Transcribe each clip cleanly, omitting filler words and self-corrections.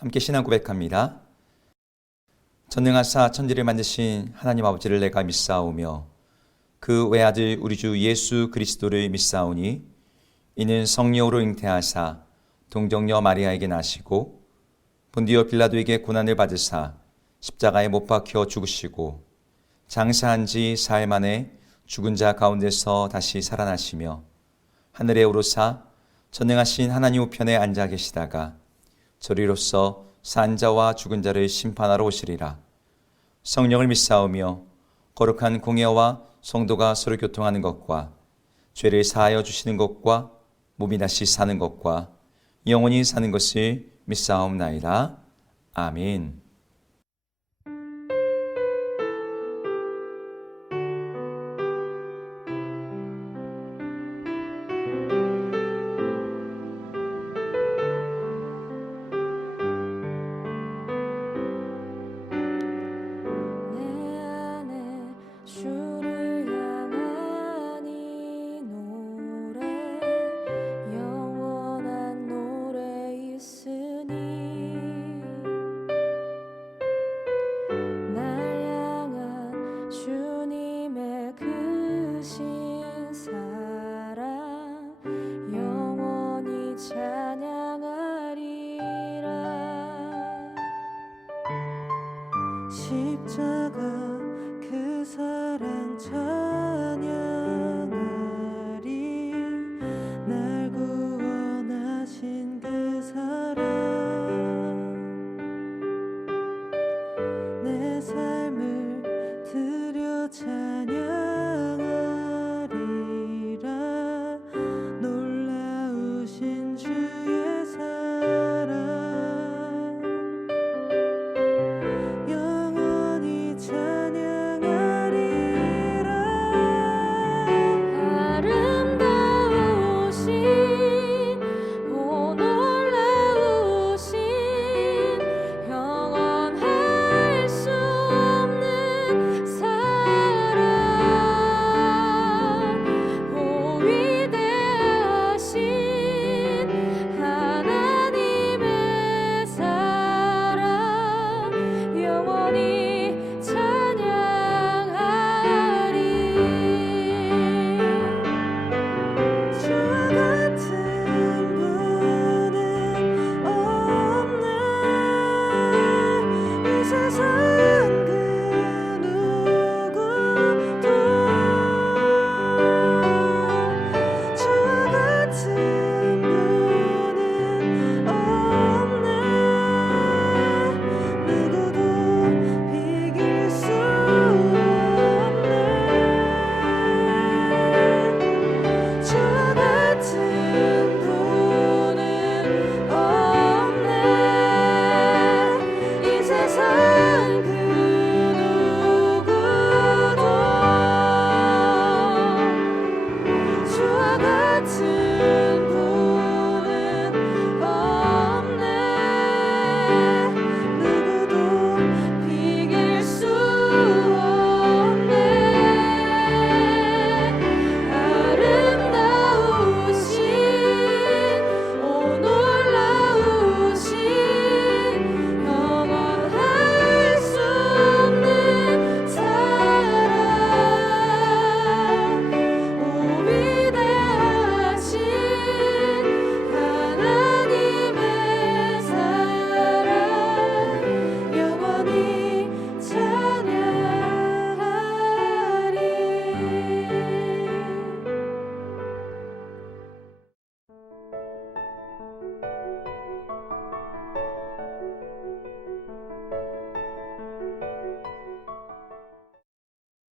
함께 신앙 고백합니다. 전능하사 천지를 만드신 하나님 아버지를 내가 믿사오며 그 외아들 우리 주 예수 그리스도를 믿사오니 이는 성령으로 잉태하사 동정녀 마리아에게 나시고 본디오 빌라도에게 고난을 받으사 십자가에 못 박혀 죽으시고 장사한 지 사흘 만에 죽은 자 가운데서 다시 살아나시며 하늘에 오르사 전능하신 하나님 우편에 앉아 계시다가 저리로서 산 자와 죽은 자를 심판하러 오시리라. 성령을 믿사오며 거룩한 공예와 성도가 서로 교통하는 것과 죄를 사하여 주시는 것과 몸이 다시 사는 것과 영원히 사는 것을 믿사옵나이다. 아멘. 십자가 그 사랑 찬양하리. 날 구원하신 그 사랑, 내 삶을 드려 찬양하리라. 놀라우신 주의 사랑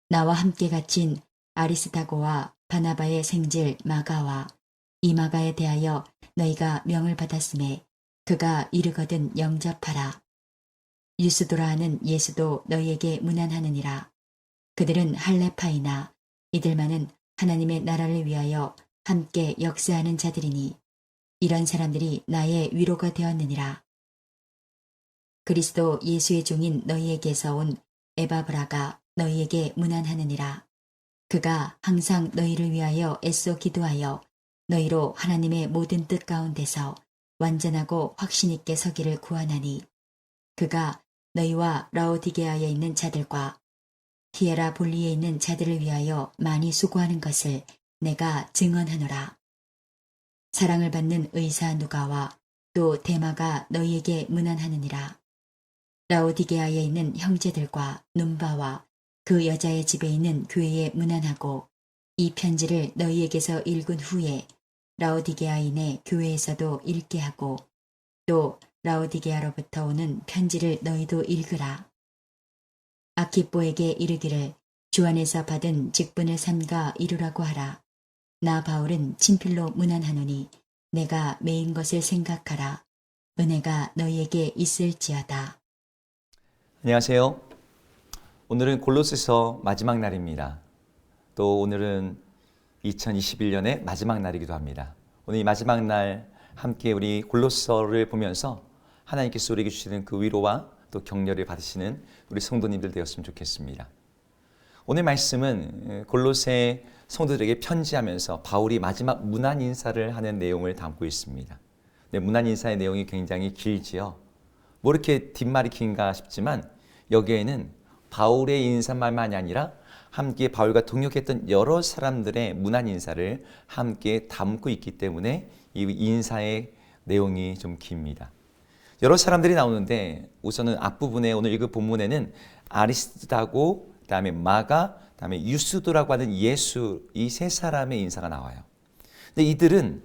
나와 함께 갇힌 아리스타고와 바나바의 생질 마가와 이 마가에 대하여 너희가 명을 받았음에 그가 이르거든 영접하라. 유스도라 하는 예수도 너희에게 문안하느니라. 그들은 할레파이나 이들만은 하나님의 나라를 위하여 함께 역사하는 자들이니 이런 사람들이 나의 위로가 되었느니라. 그리스도 예수의 종인 너희에게서 온 에바브라가 너희에게 문안하느니라. 그가 항상 너희를 위하여 애써 기도하여 너희로 하나님의 모든 뜻 가운데서 완전하고 확신 있게 서기를 구하나니 그가 너희와 라오디게아에 있는 자들과 히에라 볼리에 있는 자들을 위하여 많이 수고하는 것을 내가 증언하노라. 사랑을 받는 의사 누가와 또 데마가 너희에게 문안하느니라. 라오디게아에 있는 형제들과 눈바와 그 여자의 집에 있는 교회에 문안하고 이 편지를 너희에게서 읽은 후에 라오디게아인의 교회에서도 읽게 하고 또 라오디게아로부터 오는 편지를 너희도 읽으라. 아키뽀에게 이르기를 주 안에서 받은 직분을 삼가 이루라고 하라. 나 바울은 친필로 문안하노니 내가 매인 것을 생각하라. 은혜가 너희에게 있을지어다. 안녕하세요. 오늘은 골로새서 마지막 날입니다. 또 오늘은 2021년의 마지막 날이기도 합니다. 오늘 이 마지막 날 함께 우리 골로새서를 보면서 하나님께서 우리에게 주시는 그 위로와 또 격려를 받으시는 우리 성도님들 되었으면 좋겠습니다. 오늘 말씀은 골로새 성도들에게 편지하면서 바울이 마지막 문안 인사를 하는 내용을 담고 있습니다. 네, 문안 인사의 내용이 굉장히 길지요. 뭐 이렇게 뒷말이 긴가 싶지만 여기에는 바울의 인사말만이 아니라 함께 바울과 동역했던 여러 사람들의 문안 인사를 함께 담고 있기 때문에 이 인사의 내용이 좀 깁니다. 여러 사람들이 나오는데 우선은 앞부분에 오늘 읽은 본문에는 아리스타고 그다음에 마가 그다음에 유스도라고 하는 예수 이 세 사람의 인사가 나와요. 근데 이들은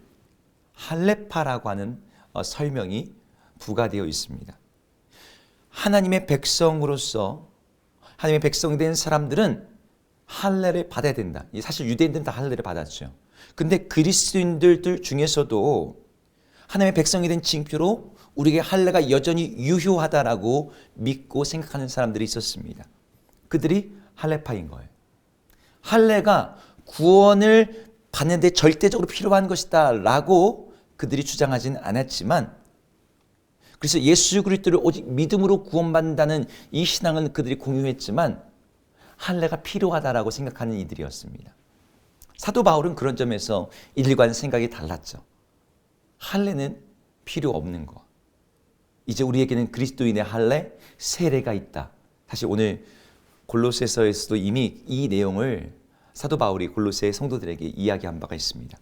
할레파라고 하는 설명이 부과되어 있습니다. 하나님의 백성으로서 하나님의 백성이 된 사람들은 할례를 받아야 된다. 사실 유대인들은 다 할례를 받았죠. 근데 그리스도인들 중에서도 하나님의 백성이 된 징표로 우리에게 할례가 여전히 유효하다라고 믿고 생각하는 사람들이 있었습니다. 그들이 할례파인 거예요. 할례가 구원을 받는 데 절대적으로 필요한 것이다 라고 그들이 주장하지는 않았지만 그래서 예수 그리스도를 오직 믿음으로 구원받는다는 이 신앙은 그들이 공유했지만 할례가 필요하다라고 생각하는 이들이었습니다. 사도 바울은 그런 점에서 이들과는 생각이 달랐죠. 할례는 필요 없는 거. 이제 우리에게는 그리스도인의 할례, 세례가 있다. 사실 오늘 골로새서에서도 이미 이 내용을 사도 바울이 골로새 성도들에게 이야기한 바가 있습니다.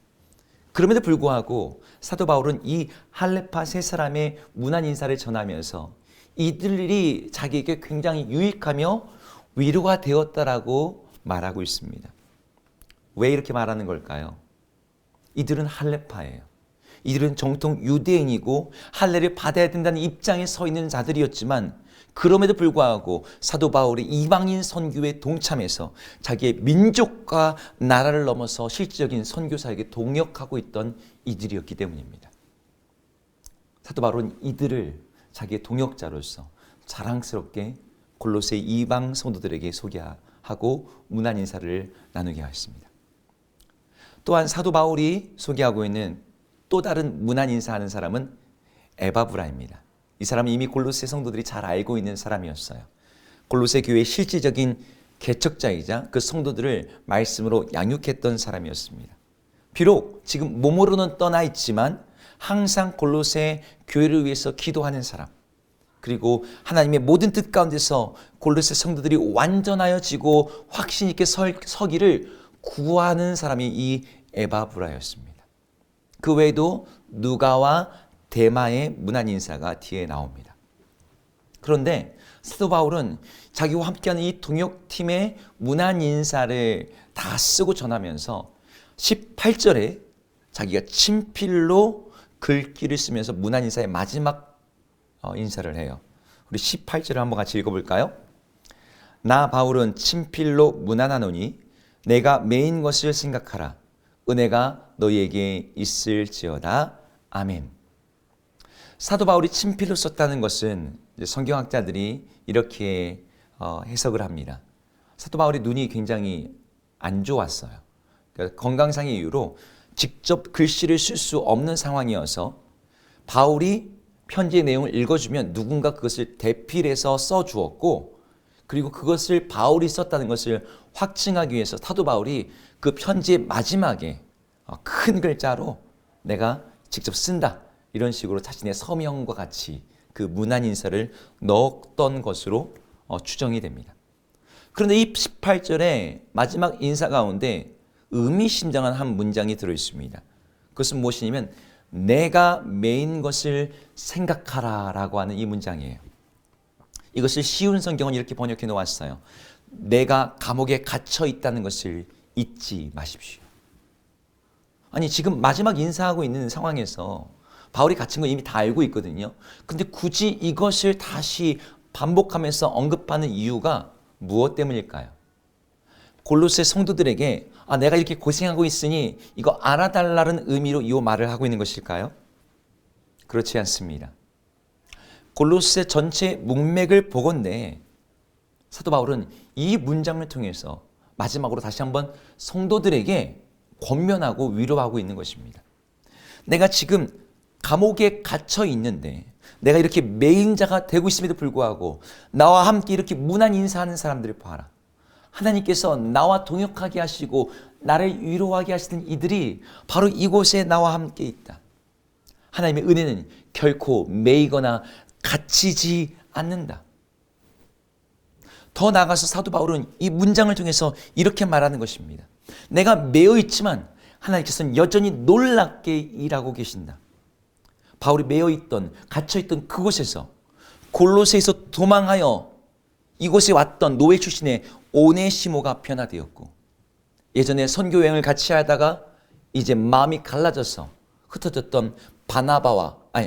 그럼에도 불구하고 사도 바울은 이 할례파 세 사람의 문안 인사를 전하면서 이들이 자기에게 굉장히 유익하며 위로가 되었다라고 말하고 있습니다. 왜 이렇게 말하는 걸까요? 이들은 할례파예요. 이들은 정통 유대인이고 할례를 받아야 된다는 입장에 서 있는 자들이었지만 그럼에도 불구하고 사도 바울이 이방인 선교에 동참해서 자기의 민족과 나라를 넘어서 실질적인 선교사에게 동역하고 있던 이들이었기 때문입니다. 사도 바울은 이들을 자기의 동역자로서 자랑스럽게 골로새 이방 성도들에게 소개하고 문안 인사를 나누게 하였습니다. 또한 사도 바울이 소개하고 있는 또 다른 문안 인사하는 사람은 에바브라입니다. 이 사람은 이미 골로새 성도들이 잘 알고 있는 사람이었어요. 골로새 교회의 실질적인 개척자이자 그 성도들을 말씀으로 양육했던 사람이었습니다. 비록 지금 몸으로는 떠나 있지만 항상 골로새 교회를 위해서 기도하는 사람, 그리고 하나님의 모든 뜻 가운데서 골로새 성도들이 완전하여지고 확신 있게 서기를 구하는 사람이 이 에바브라였습니다. 그 외에도 누가와 데마의 문안 인사가 뒤에 나옵니다. 그런데 사도 바울은 자기와 함께하는 이 동역팀의 문안 인사를 다 쓰고 전하면서 18절에 자기가 친필로 글귀를 쓰면서 문안 인사의 마지막 인사를 해요. 우리 18절을 한번 같이 읽어볼까요? 나 바울은 친필로 문안하노니 내가 매인 것을 생각하라. 은혜가 너희에게 있을지어다. 아멘. 사도 바울이 친필로 썼다는 것은 성경학자들이 이렇게 해석을 합니다. 사도 바울이 눈이 굉장히 안 좋았어요. 그러니까 건강상의 이유로 직접 글씨를 쓸 수 없는 상황이어서 바울이 편지의 내용을 읽어주면 누군가 그것을 대필해서 써주었고 그리고 그것을 바울이 썼다는 것을 확증하기 위해서 사도 바울이 그 편지의 마지막에 큰 글자로 내가 직접 쓴다 이런 식으로 자신의 서명과 같이 그 문안 인사를 넣었던 것으로 추정이 됩니다. 그런데 이 18절의 마지막 인사 가운데 의미심장한 한 문장이 들어있습니다. 그것은 무엇이냐면 내가 매인 것을 생각하라 라고 하는 이 문장이에요. 이것을 쉬운 성경은 이렇게 번역해 놓았어요. 내가 감옥에 갇혀 있다는 것을 잊지 마십시오. 아니 지금 마지막 인사하고 있는 상황에서 바울이 갇힌 거 이미 다 알고 있거든요. 근데 굳이 이것을 다시 반복하면서 언급하는 이유가 무엇 때문일까요? 골로새 성도들에게 내가 이렇게 고생하고 있으니 이거 알아달라는 의미로 이 말을 하고 있는 것일까요? 그렇지 않습니다. 골로새 전체 문맥을 보건대 사도 바울은 이 문장을 통해서 마지막으로 다시 한번 성도들에게 권면하고 위로하고 있는 것입니다. 내가 지금 감옥에 갇혀 있는데 내가 이렇게 매인자가 되고 있음에도 불구하고 나와 함께 이렇게 문안 인사하는 사람들을 봐라. 하나님께서 나와 동역하게 하시고 나를 위로하게 하시는 이들이 바로 이곳에 나와 함께 있다. 하나님의 은혜는 결코 매이거나 갇히지 않는다. 더 나아가서 사도 바울은 이 문장을 통해서 이렇게 말하는 것입니다. 내가 매여 있지만 하나님께서는 여전히 놀랍게 일하고 계신다. 바울이 매여있던 갇혀있던 그곳에서 골로새에서 도망하여 이곳에 왔던 노예 출신의 오네시모가 변화되었고 예전에 선교 여행을 같이 하다가 이제 마음이 갈라져서 흩어졌던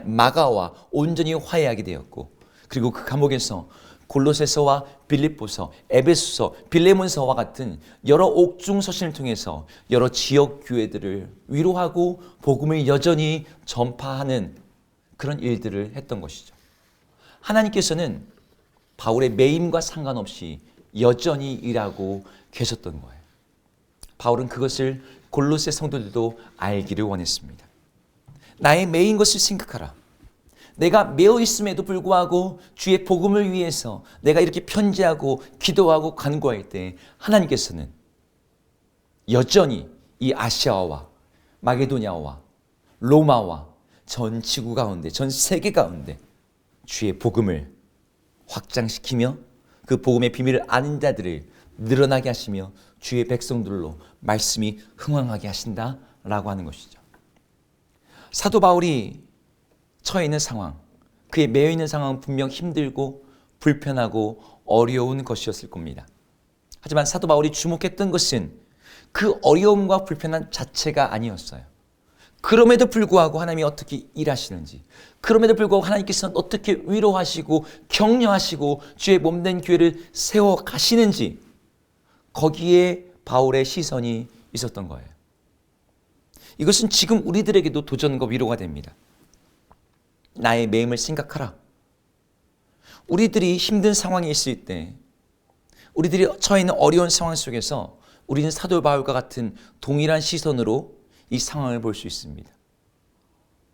마가와 온전히 화해하게 되었고 그리고 그 감옥에서 골로새서와 빌립보서, 에베소서, 빌레몬서와 같은 여러 옥중 서신을 통해서 여러 지역 교회들을 위로하고 복음을 여전히 전파하는 그런 일들을 했던 것이죠. 하나님께서는 바울의 매임과 상관없이 여전히 일하고 계셨던 거예요. 바울은 그것을 골로새 성도들도 알기를 원했습니다. 나의 매인 것을 생각하라. 내가 매어 있음에도 불구하고 주의 복음을 위해서 내가 이렇게 편지하고 기도하고 간구할 때 하나님께서는 여전히 이 아시아와 마게도냐와 로마와 전 지구 가운데 전 세계 가운데 주의 복음을 확장시키며 그 복음의 비밀을 아는 자들을 늘어나게 하시며 주의 백성들로 말씀이 흥왕하게 하신다라고 하는 것이죠. 사도 바울이 처해 있는 상황, 그의 매여 있는 상황은 분명 힘들고 불편하고 어려운 것이었을 겁니다. 하지만 사도 바울이 주목했던 것은 그 어려움과 불편한 자체가 아니었어요. 그럼에도 불구하고 하나님이 어떻게 일하시는지, 그럼에도 불구하고 하나님께서는 어떻게 위로하시고 격려하시고 주의 몸된 교회를 세워 가시는지 거기에 바울의 시선이 있었던 거예요. 이것은 지금 우리들에게도 도전과 위로가 됩니다. 나의 매임을 생각하라. 우리들이 힘든 상황에 있을 때, 우리들이 처해 있는 어려운 상황 속에서 우리는 사도 바울과 같은 동일한 시선으로 이 상황을 볼 수 있습니다.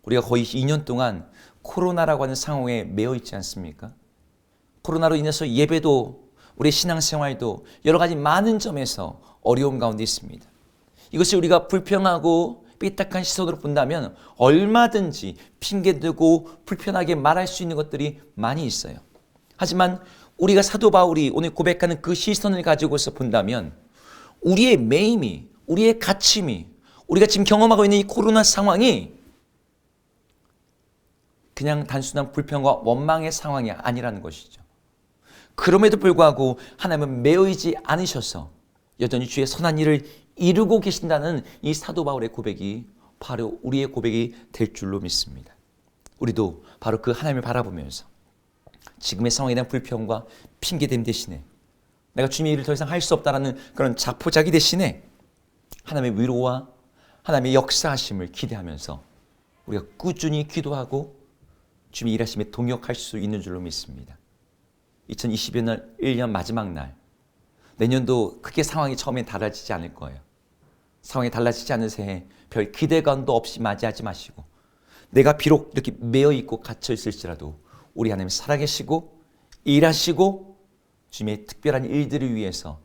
우리가 거의 2년 동안 코로나라고 하는 상황에 매여 있지 않습니까? 코로나로 인해서 예배도 우리의 신앙생활도 여러 가지 많은 점에서 어려움 가운데 있습니다. 이것이 우리가 불평하고 삐딱한 시선으로 본다면 얼마든지 핑계대고 불편하게 말할 수 있는 것들이 많이 있어요. 하지만 우리가 사도 바울이 오늘 고백하는 그 시선을 가지고서 본다면 우리의 매임이, 우리의 갇힘이, 우리가 지금 경험하고 있는 이 코로나 상황이 그냥 단순한 불평과 원망의 상황이 아니라는 것이죠. 그럼에도 불구하고 하나님은 매여있지 않으셔서 여전히 주의 선한 일을 이루고 계신다는 이 사도 바울의 고백이 바로 우리의 고백이 될 줄로 믿습니다. 우리도 바로 그 하나님을 바라보면서 지금의 상황에 대한 불평과 핑계됨 대신에 내가 주님의 일을 더 이상 할 수 없다라는 그런 자포자기 대신에 하나님의 위로와 하나님의 역사하심을 기대하면서 우리가 꾸준히 기도하고 주님의 일하심에 동역할 수 있는 줄로 믿습니다. 2021년 마지막 날, 내년도 크게 상황이 처음엔 달라지지 않을 거예요. 상황이 달라지지 않은 새해 별 기대감도 없이 맞이하지 마시고 내가 비록 이렇게 매여있고 갇혀있을지라도 우리 하나님 살아계시고 일하시고 주님의 특별한 일들을 위해서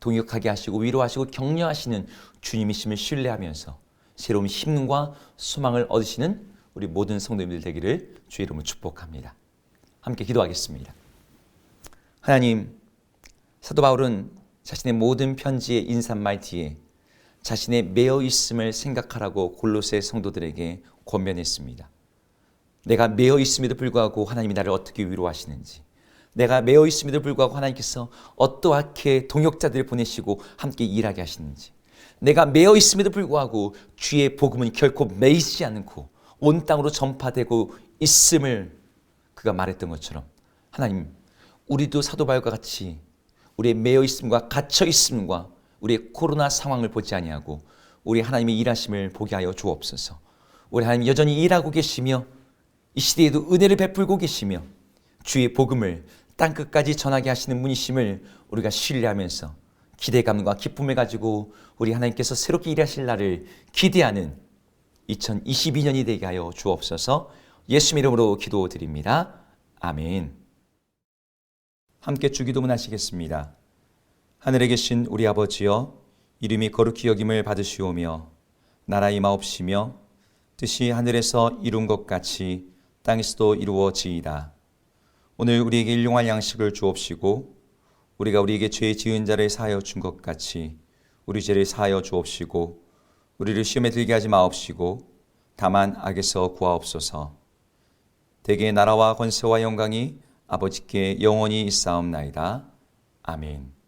동역하게 하시고 위로하시고 격려하시는 주님이심을 신뢰하면서 새로운 힘과 소망을 얻으시는 우리 모든 성도님들 되기를 주의 이름으로 축복합니다. 함께 기도하겠습니다. 하나님, 사도 바울은 자신의 모든 편지의 인사말 뒤에 자신의 매여 있음을 생각하라고 골로새 성도들에게 권면했습니다. 내가 매여 있음에도 불구하고 하나님이 나를 어떻게 위로하시는지, 내가 매여 있음에도 불구하고 하나님께서 어떠하게 동역자들을 보내시고 함께 일하게 하시는지, 내가 매여 있음에도 불구하고 주의 복음은 결코 매이지 않고 온 땅으로 전파되고 있음을 그가 말했던 것처럼, 하나님, 우리도 사도 바울과 같이 우리의 매여 있음과 갇혀 있음과 우리의 코로나 상황을 보지 아니하고 우리 하나님의 일하심을 보게 하여 주옵소서. 우리 하나님 여전히 일하고 계시며 이 시대에도 은혜를 베풀고 계시며 주의 복음을 땅끝까지 전하게 하시는 분이심을 우리가 신뢰하면서 기대감과 기쁨을 가지고 우리 하나님께서 새롭게 일하실 날을 기대하는 2022년이 되게 하여 주옵소서. 예수 이름으로 기도드립니다. 아멘. 함께 주기도문 하시겠습니다. 하늘에 계신 우리 아버지여, 이름이 거룩히 여김을 받으시오며 나라 임하옵시며 뜻이 하늘에서 이룬 것 같이 땅에서도 이루어지이다. 오늘 우리에게 일용할 양식을 주옵시고 우리가 우리에게 죄 지은 자를 사하여 준 것 같이 우리 죄를 사하여 주옵시고 우리를 시험에 들게 하지 마옵시고 다만 악에서 구하옵소서. 대개 나라와 권세와 영광이 아버지께 영원히 있사옵나이다. 아멘.